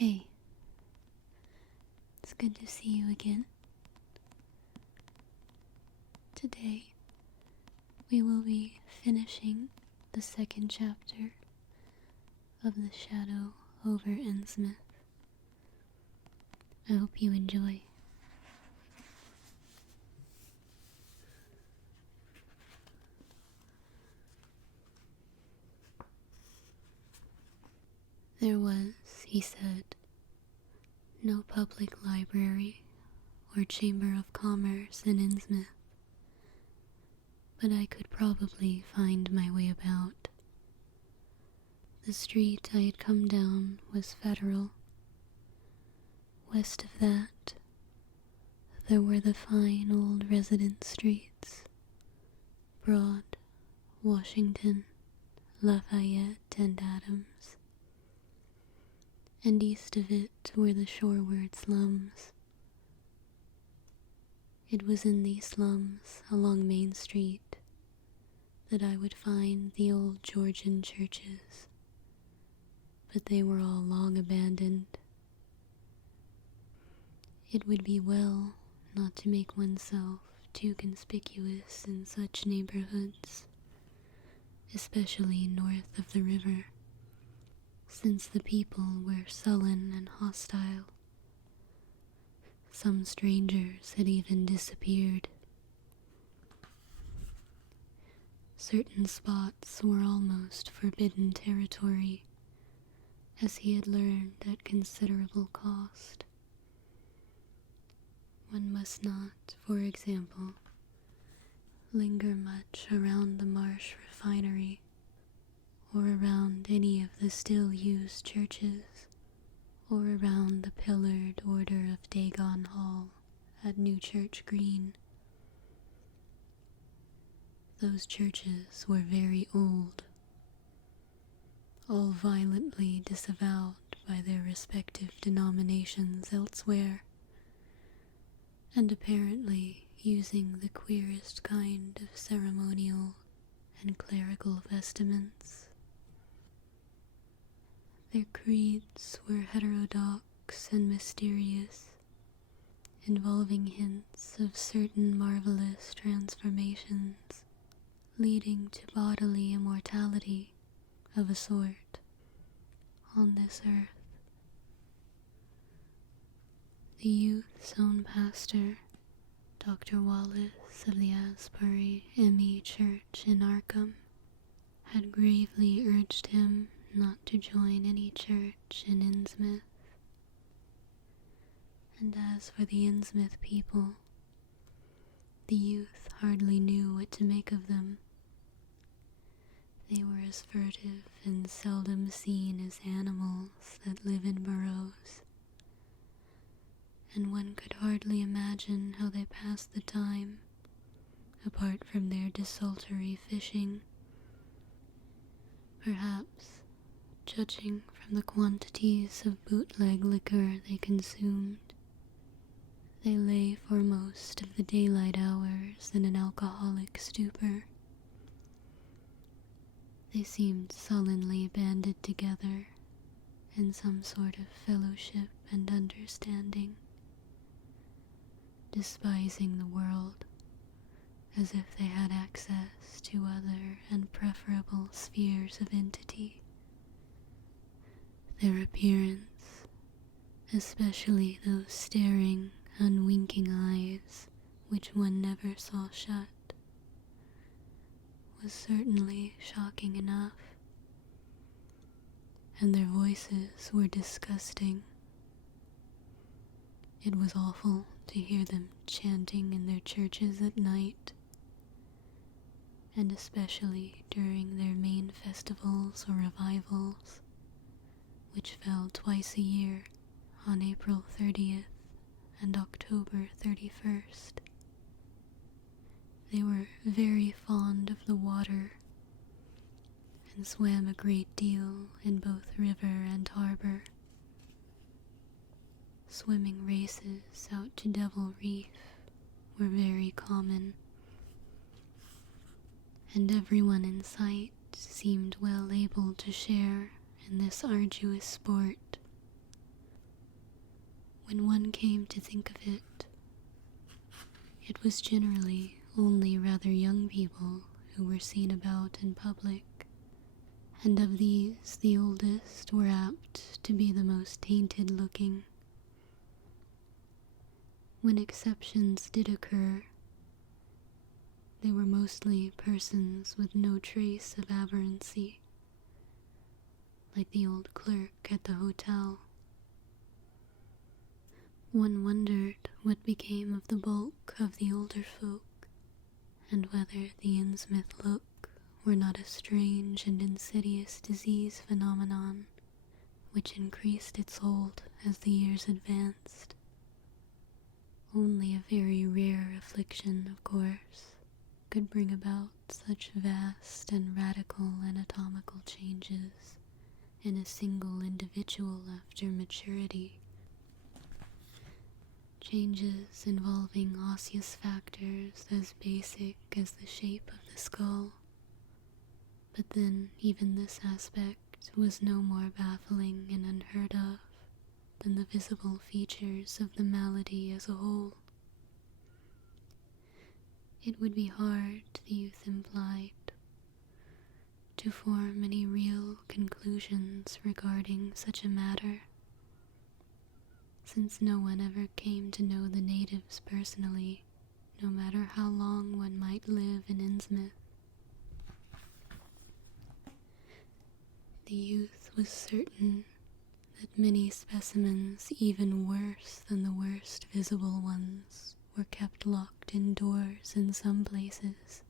Hey, it's good to see you again. Today, we will be finishing the second chapter of The Shadow over Innsmouth. I hope you enjoy. There was, he said, no public library or chamber of commerce in Innsmouth, but I could probably find my way about. The street I had come down was Federal. West of that, there were the fine old residence streets, Broad, Washington, Lafayette, and Adams. And east of it were the shoreward slums. It was in these slums along Main Street that I would find the old Georgian churches, but they were all long abandoned. It would be well not to make oneself too conspicuous in such neighborhoods, especially north of the river, since the people were sullen and hostile. Some strangers had even disappeared. Certain spots were almost forbidden territory, as he had learned at considerable cost. One must not, for example, linger much around the Marsh refinery or around any of the still used churches, or around the pillared Order of Dagon Hall at New Church Green. Those churches were very old, all violently disavowed by their respective denominations elsewhere, and apparently using the queerest kind of ceremonial and clerical vestments. Their creeds were heterodox and mysterious, involving hints of certain marvelous transformations, leading to bodily immortality of a sort on this earth. The youth's own pastor, Dr. Wallace of the Asbury M.E. Church in Arkham, had gravely urged him not to join any church in Innsmouth. And as for the Innsmouth people, the youth hardly knew what to make of them. They were as furtive and seldom seen as animals that live in burrows, and one could hardly imagine how they passed the time, apart from their desultory fishing. Perhaps, judging from the quantities of bootleg liquor they consumed, they lay for most of the daylight hours in an alcoholic stupor. They seemed sullenly banded together in some sort of fellowship and understanding, despising the world as if they had access to other and preferable spheres of entity. Their appearance, especially those staring, unwinking eyes which one never saw shut, was certainly shocking enough, and their voices were disgusting. It was awful to hear them chanting in their churches at night, and especially during their main festivals or revivals, which fell twice a year on April 30th and October 31st. They were very fond of the water and swam a great deal in both river and harbor. Swimming races out to Devil Reef were very common, and everyone in sight seemed well able to share in this arduous sport. when one came to think of it, it was generally only rather young people who were seen about in public, and of these the oldest were apt to be the most tainted-looking. When exceptions did occur, they were mostly persons with no trace of aberrancy, like the old clerk at the hotel. One wondered what became of the bulk of the older folk, and whether the Innsmouth look were not a strange and insidious disease phenomenon which increased its hold as the years advanced. Only a very rare affliction, of course, could bring about such vast and radical anatomical changes in a single individual after maturity. Changes involving osseous factors as basic as the shape of the skull. But then even this aspect was no more baffling and unheard of than the visible features of the malady as a whole. It would be hard, the youth implied, to form any real conclusions regarding such a matter, since no one ever came to know the natives personally, no matter how long one might live in Innsmouth. The youth was certain that many specimens even worse than the worst visible ones were kept locked indoors in some places.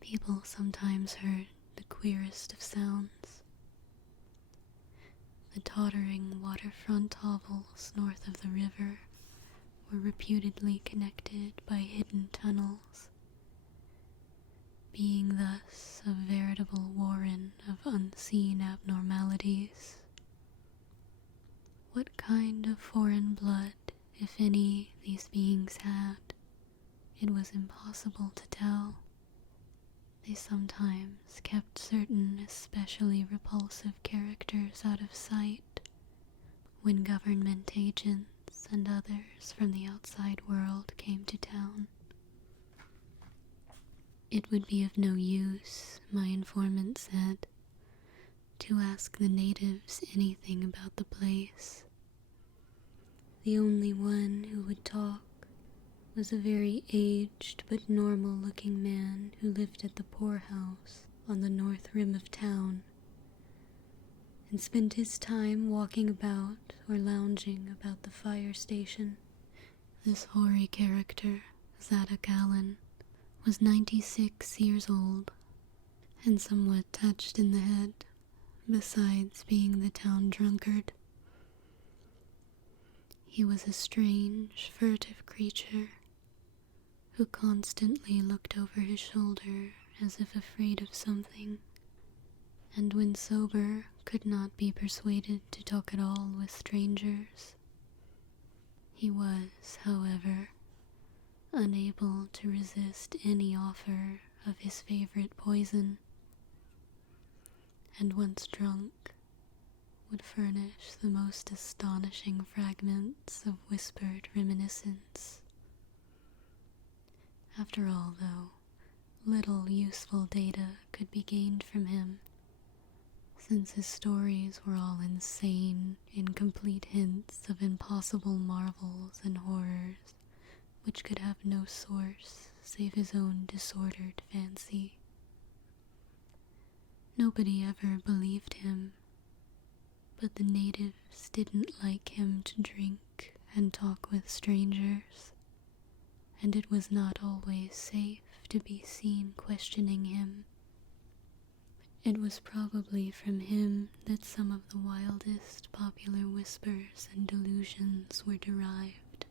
People sometimes heard the queerest of sounds. The tottering waterfront hovels north of the river were reputedly connected by hidden tunnels, being thus a veritable warren of unseen abnormalities. What kind of foreign blood, if any, these beings had, it was impossible to tell. They sometimes kept certain especially repulsive characters out of sight when government agents and others from the outside world came to town. It would be of no use, my informant said, to ask the natives anything about the place. The only one who would talk was a very aged but normal-looking man who lived at the poorhouse on the north rim of town, and spent his time walking about or lounging about the fire station. This hoary character, Zadok Allen, was 96 years old, and somewhat touched in the head, besides being the town drunkard. He was a strange, furtive creature, who constantly looked over his shoulder as if afraid of something, and when sober could not be persuaded to talk at all with strangers. He was, however, unable to resist any offer of his favorite poison, and once drunk, would furnish the most astonishing fragments of whispered reminiscence. After all, though, little useful data could be gained from him, since his stories were all insane, incomplete hints of impossible marvels and horrors which could have no source save his own disordered fancy. Nobody ever believed him, but the natives didn't like him to drink and talk with strangers, and it was not always safe to be seen questioning him. It was probably from him that some of the wildest popular whispers and delusions were derived.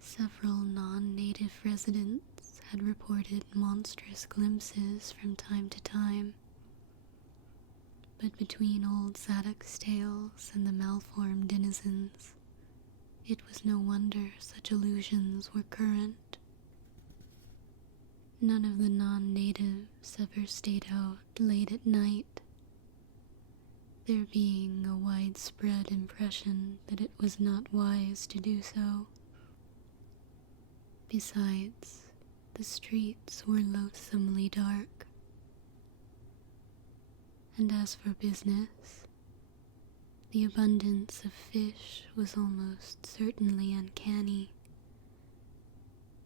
Several non-native residents had reported monstrous glimpses from time to time, but between old Zadok's tales and the malformed denizens, it was no wonder such illusions were current. None of the non-natives ever stayed out late at night. there being a widespread impression that it was not wise to do so. Besides, the streets were loathsomely dark. And as for business, the abundance of fish was almost certainly uncanny,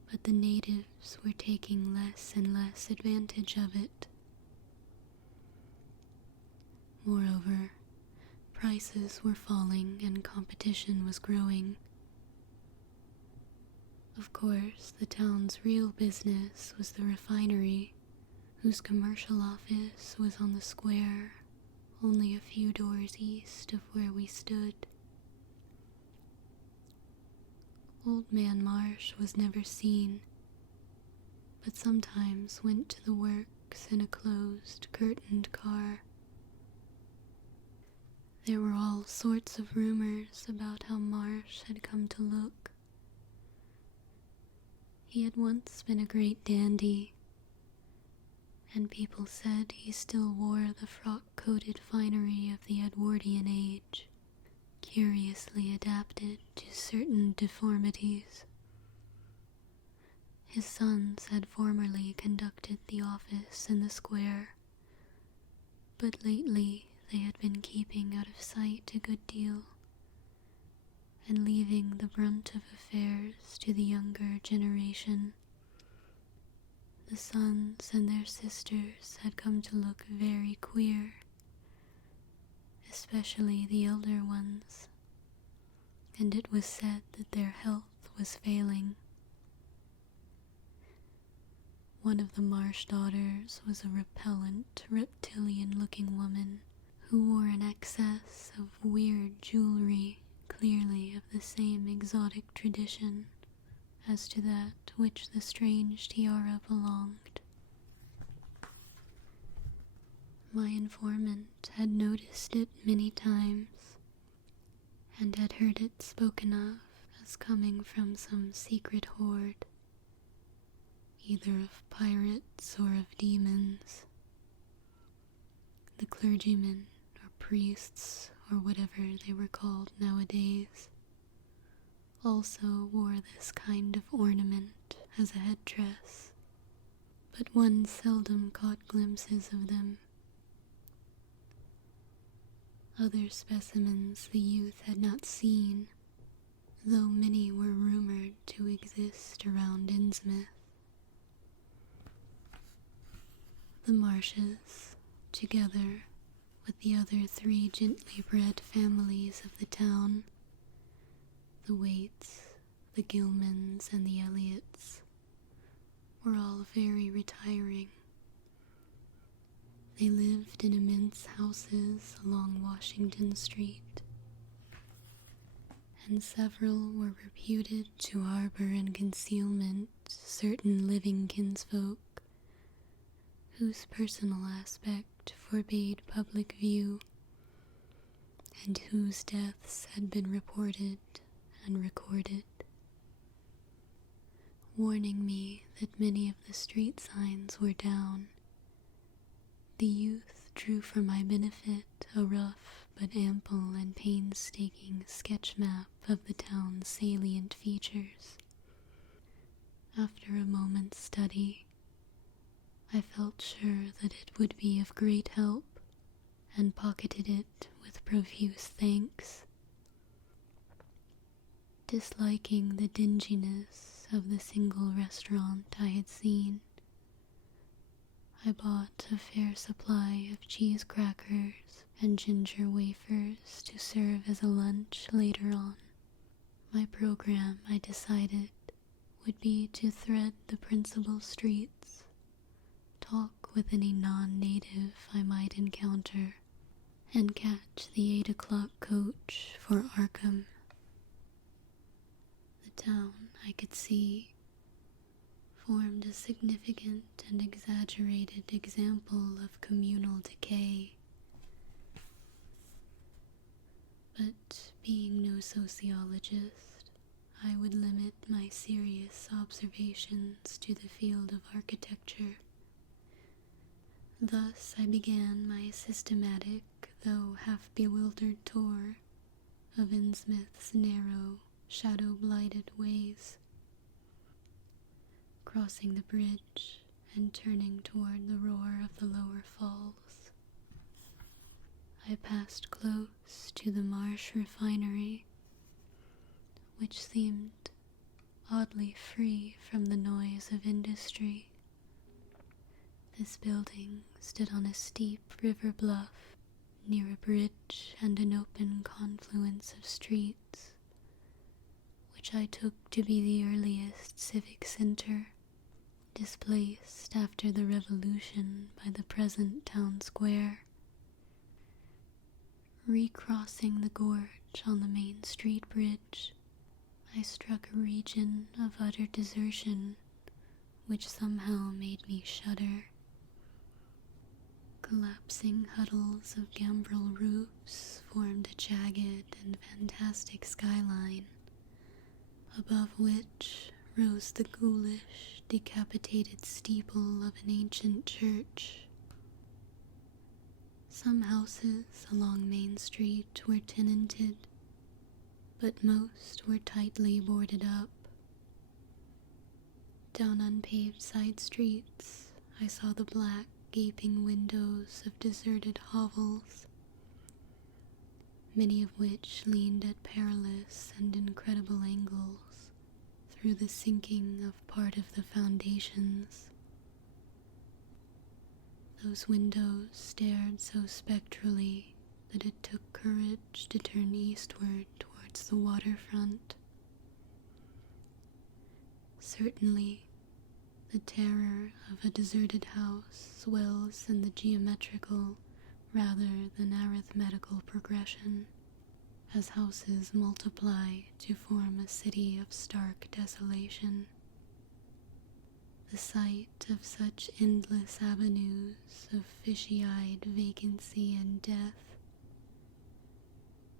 but the natives were taking less and less advantage of it. Moreover, prices were falling and competition was growing. Of course, the town's real business was the refinery, whose commercial office was on the square, only a few doors east of where we stood. Old Man Marsh was never seen, but sometimes went to the works in a closed, curtained car. There were all sorts of rumors about how Marsh had come to look. He had once been a great dandy, and people said he still wore the frock-coated finery of the Edwardian age, curiously adapted to certain deformities. His sons had formerly conducted the office in the square, but lately they had been keeping out of sight a good deal, and leaving the brunt of affairs to the younger generation. The sons and their sisters had come to look very queer, especially the elder ones, and it was said that their health was failing. One of the Marsh daughters was a repellent, reptilian-looking woman who wore an excess of weird jewelry, clearly of the same exotic tradition as to that which the strange tiara belonged. My informant had noticed it many times, and had heard it spoken of as coming from some secret horde, either of pirates or of demons. The clergymen, or priests, or whatever they were called nowadays, also wore this kind of ornament as a headdress, but one seldom caught glimpses of them. Other specimens the youth had not seen, though many were rumored to exist around Innsmouth. The Marshes, together with the other 3 gently bred families of the town, the Waits, the Gilmans, and the Elliots, were all very retiring. They lived in immense houses along Washington Street, and several were reputed to harbor in concealment certain living kinsfolk, whose personal aspect forbade public view, and whose deaths had been reported and recorded, warning me that many of the street signs were down. The youth drew for my benefit a rough but ample and painstaking sketch map of the town's salient features. After a moment's study, I felt sure that it would be of great help, and pocketed it with profuse thanks. Disliking the dinginess of the single restaurant I had seen, I bought a fair supply of cheese crackers and ginger wafers to serve as a lunch later on. My program, I decided, would be to thread the principal streets, talk with any non-native I might encounter, and catch the 8 o'clock coach for Arkham. The town, I could see, formed a significant and exaggerated example of communal decay. But being no sociologist, I would limit my serious observations to the field of architecture. Thus I began my systematic, though half-bewildered tour of Innsmouth's narrow, shadow-blighted ways. Crossing the bridge and turning toward the roar of the lower falls, I passed close to the Marsh refinery, which seemed oddly free from the noise of industry. This building stood on a steep river bluff near a bridge and an open confluence of streets, which I took to be the earliest civic center, displaced after the revolution by the present town square. Recrossing the gorge on the Main Street bridge, I struck a region of utter desertion which somehow made me shudder. Collapsing huddles of gambrel roofs formed a jagged and fantastic skyline, above which rose the ghoulish, decapitated steeple of an ancient church. Some houses along Main Street were tenanted, but most were tightly boarded up. Down unpaved side streets, I saw the black, gaping windows of deserted hovels, many of which leaned at perilous and incredible angles through the sinking of part of the foundations. Those windows stared so spectrally that it took courage to turn eastward towards the waterfront. Certainly, the terror of a deserted house swells in the geometrical rather than arithmetical progression, as houses multiply to form a city of stark desolation. The sight of such endless avenues of fishy-eyed vacancy and death,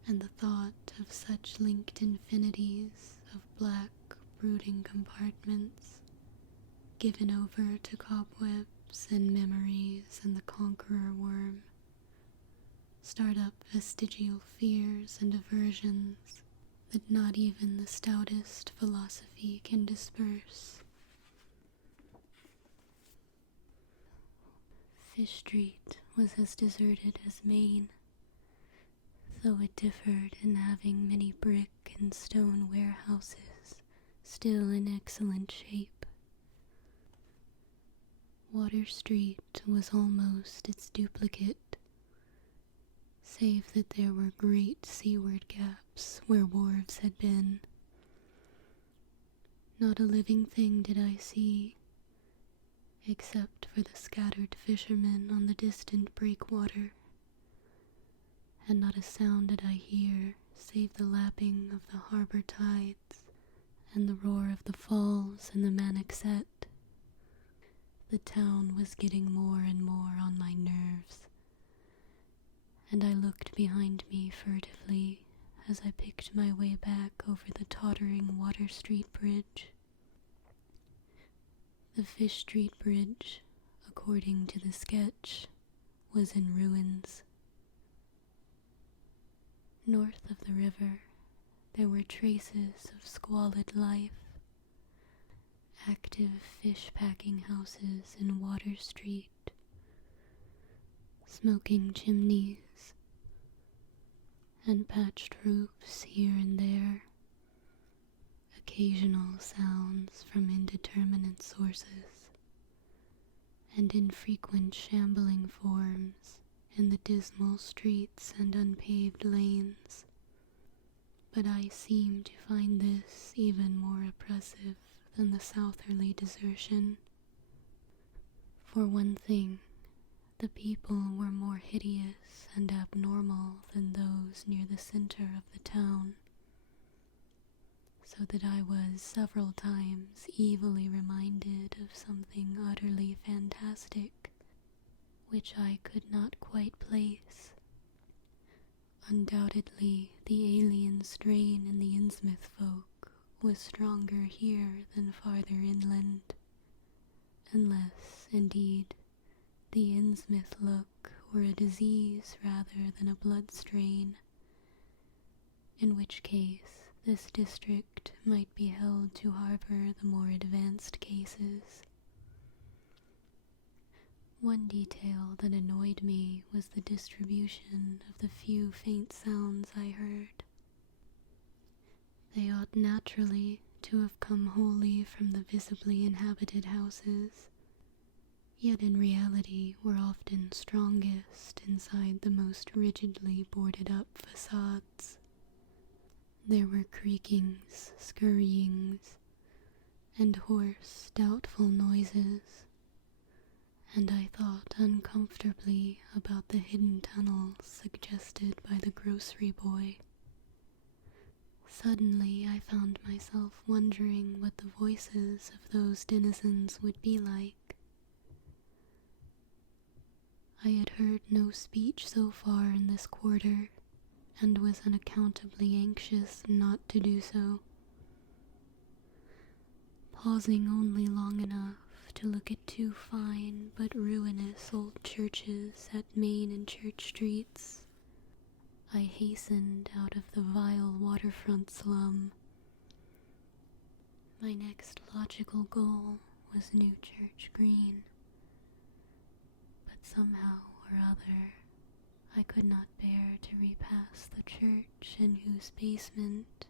and the thought of such linked infinities of black, brooding compartments, given over to cobwebs and memories and the conqueror worm, start up vestigial fears and aversions that not even the stoutest philosophy can disperse. Fish Street was as deserted as Maine, though it differed in having many brick and stone warehouses still in excellent shape. Water Street was almost its duplicate, save that there were great seaward gaps where wharves had been. Not a living thing did I see, except for the scattered fishermen on the distant breakwater, and not a sound did I hear save the lapping of the harbor tides and the roar of the falls in the Manaxet. The town was getting more and more on my nerves, and I looked behind me furtively as I picked my way back over the tottering Water Street Bridge. The Fish Street Bridge, according to the sketch, was in ruins. North of the river, there were traces of squalid life. Active fish-packing houses in Water Street, smoking chimneys, and patched roofs here and there. Occasional sounds from indeterminate sources, and infrequent shambling forms in the dismal streets and unpaved lanes. But I seem to find this even more oppressive than the southerly desertion. For one thing, the people were more hideous and abnormal than those near the center of the town, so that I was several times evilly reminded of something utterly fantastic, which I could not quite place. Undoubtedly, the alien strain in the Innsmouth folk was stronger here than farther inland, unless, indeed, the Innsmouth look or a disease rather than a blood strain, in which case this district might be held to harbor the more advanced cases. One detail that annoyed me was the distribution of the few faint sounds I heard. They ought naturally to have come wholly from the visibly inhabited houses, yet in reality were often strongest inside the most rigidly boarded up facades. There were creakings, scurryings, and hoarse, doubtful noises, and I thought uncomfortably about the hidden tunnels suggested by the grocery boy. Suddenly I found myself wondering what the voices of those denizens would be like. I had heard no speech so far in this quarter, and was unaccountably anxious not to do so. Pausing only long enough to look at two fine but ruinous old churches at Main and Church Streets, I hastened out of the vile waterfront slum. My next logical goal was New Church Green, but somehow or other I could not bear to repass the church in whose basement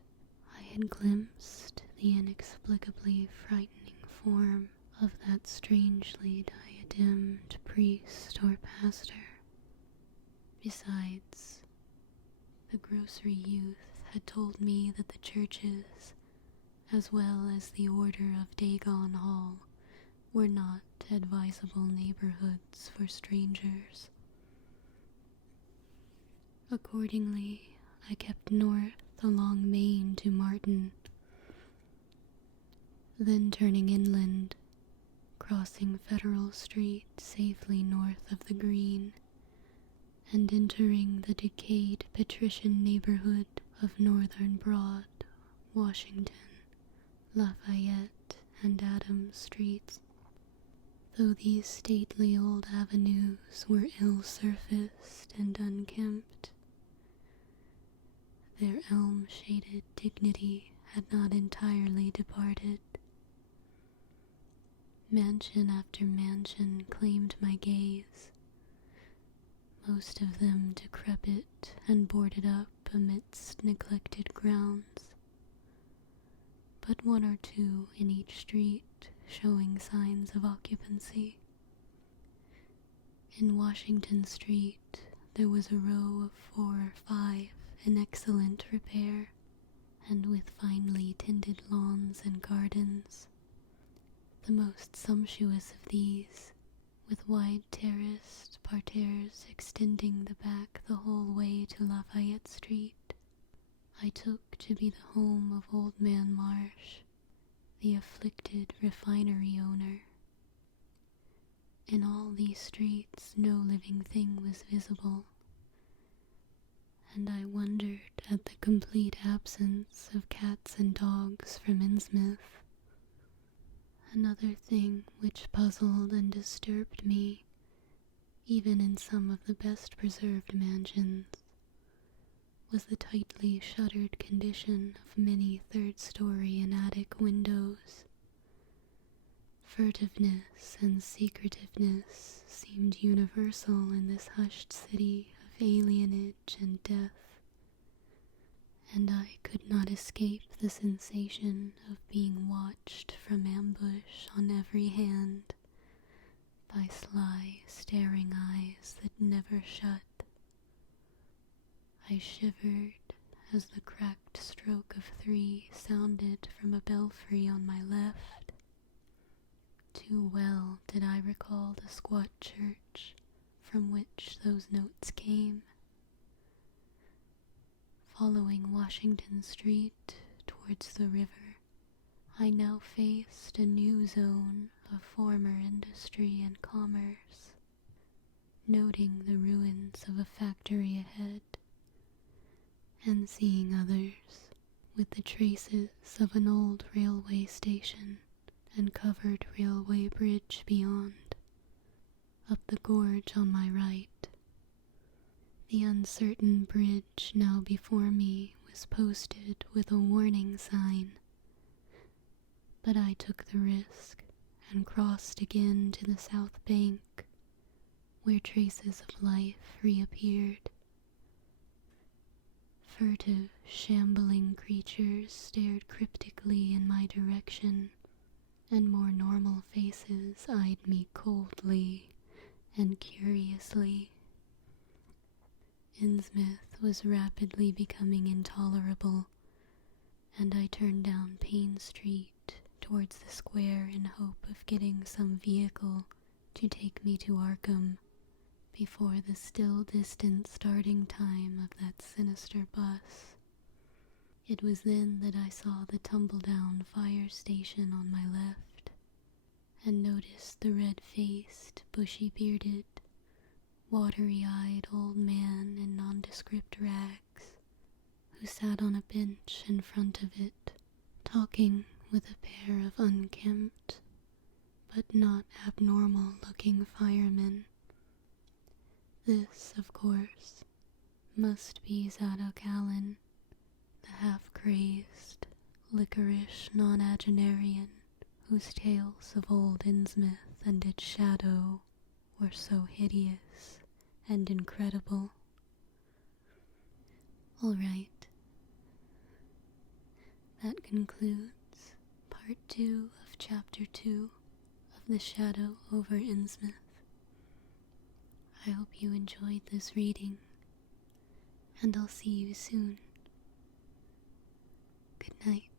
I had glimpsed the inexplicably frightening form of that strangely diademed priest or pastor. Besides, the grocery youth had told me that the churches, as well as the Order of Dagon Hall, were not advisable neighborhoods for strangers. Accordingly, I kept north along Main to Martin, then turning inland, crossing Federal Street safely north of the Green, and entering the decayed Patrician neighborhood of Northern Broad, Washington, Lafayette, and Adams Streets. Though these stately old avenues were ill-surfaced and unkempt, their elm-shaded dignity had not entirely departed. Mansion after mansion claimed my gaze, most of them decrepit and boarded up amidst neglected grounds, but one or two in each street showing signs of occupancy. In Washington Street there was a row of 4 or 5 in excellent repair, and with finely tended lawns and gardens. The most sumptuous of these, with wide terraced parterres extending the back the whole way to Lafayette Street, I took to be the home of Old Man Marsh, the afflicted refinery owner. In all these streets no living thing was visible, and I wondered at the complete absence of cats and dogs from Innsmouth. Another thing which puzzled and disturbed me, even in some of the best preserved mansions, was the tightly shuttered condition of many third-story and attic windows. Furtiveness and secretiveness seemed universal in this hushed city of alienage and death, and I could not escape the sensation of being watched from ambush on every hand by sly, staring eyes that never shut. I shivered as the cracked stroke of 3 sounded from a belfry on my left. Too well did I recall the squat church from which those notes came. Following Washington Street towards the river, I now faced a new zone of former industry and commerce, noting the ruins of a factory ahead, and seeing others with the traces of an old railway station and covered railway bridge beyond. Up the gorge on my right, The uncertain bridge now before me was posted with a warning sign, but I took the risk and crossed again to the south bank, where traces of life reappeared. Furtive, shambling creatures stared cryptically in my direction, and more normal faces eyed me coldly and curiously. Innsmouth was rapidly becoming intolerable, and I turned down Payne Street towards the square in hope of getting some vehicle to take me to Arkham before the still distant starting time of that sinister bus. It was then that I saw the tumble-down fire station on my left, and noticed the red-faced, bushy-bearded, watery-eyed old man in nondescript rags, who sat on a bench in front of it, talking with a pair of unkempt, but not abnormal-looking firemen. This, of course, must be Zadok Allen, the half-crazed, liquorish nonagenarian whose tales of old Innsmouth and its shadow were so hideous and incredible. All right. That concludes part 2 of chapter 2 of The Shadow over Innsmouth. I hope you enjoyed this reading, and I'll see you soon. Good night.